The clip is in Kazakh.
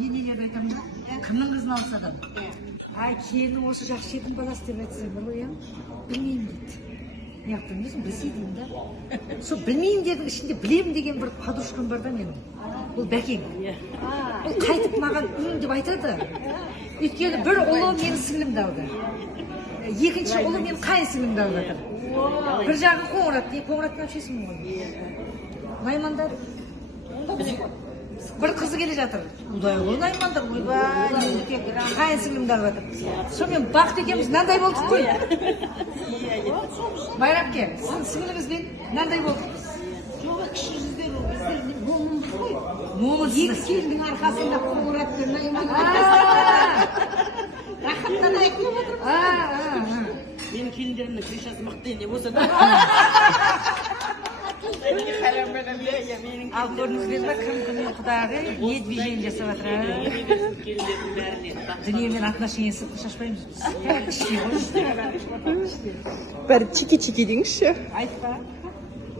енелерді айтамын да, кімнің қызын алса да. Ай, келінім осы жақсы жердің баласы деп айтса, бұл оян, білмеймін дейді. Неғып білмейсің, білсе деймін да. Сол білмеймін дегенің ішінде білемін деген бір подружкам бар да менің. Ол бәкең. Ол қайтып маған деп айтады. Өйткені бір ұлы менің сіңлімді алды. Екінші ұлы менің қайын сіңлімді алып жатыр. Бір жағы Қоңырат, Қоңыраттың әпшесімін ғой. Наймандар. Бір қызы келе жатыр. Удай ғой Наймандар, ойбай, қайын сіңлімді алып жатыр. Сонымен бақыт екеуміз мынандай болдық қой. Байрапке, сіздің сіңліңізбен мынандай болдық біз. Жоқ, кішіңіздер ол біздер момынбыз ғой. Момынсыз. Екі келдің арқасында Қоңырат пен Найман. Рахаттанайық деп отырмыз. Менің келіндерімнің кришасы мықты не болса да. Ал көрдіңіздер ме, кім күннен құдағы не движение жасап жатыр. Дүниемен отношениесі шашпаймыз біз. Іште ғой. Бәрі чики-чики дейіңізші. Айтпа.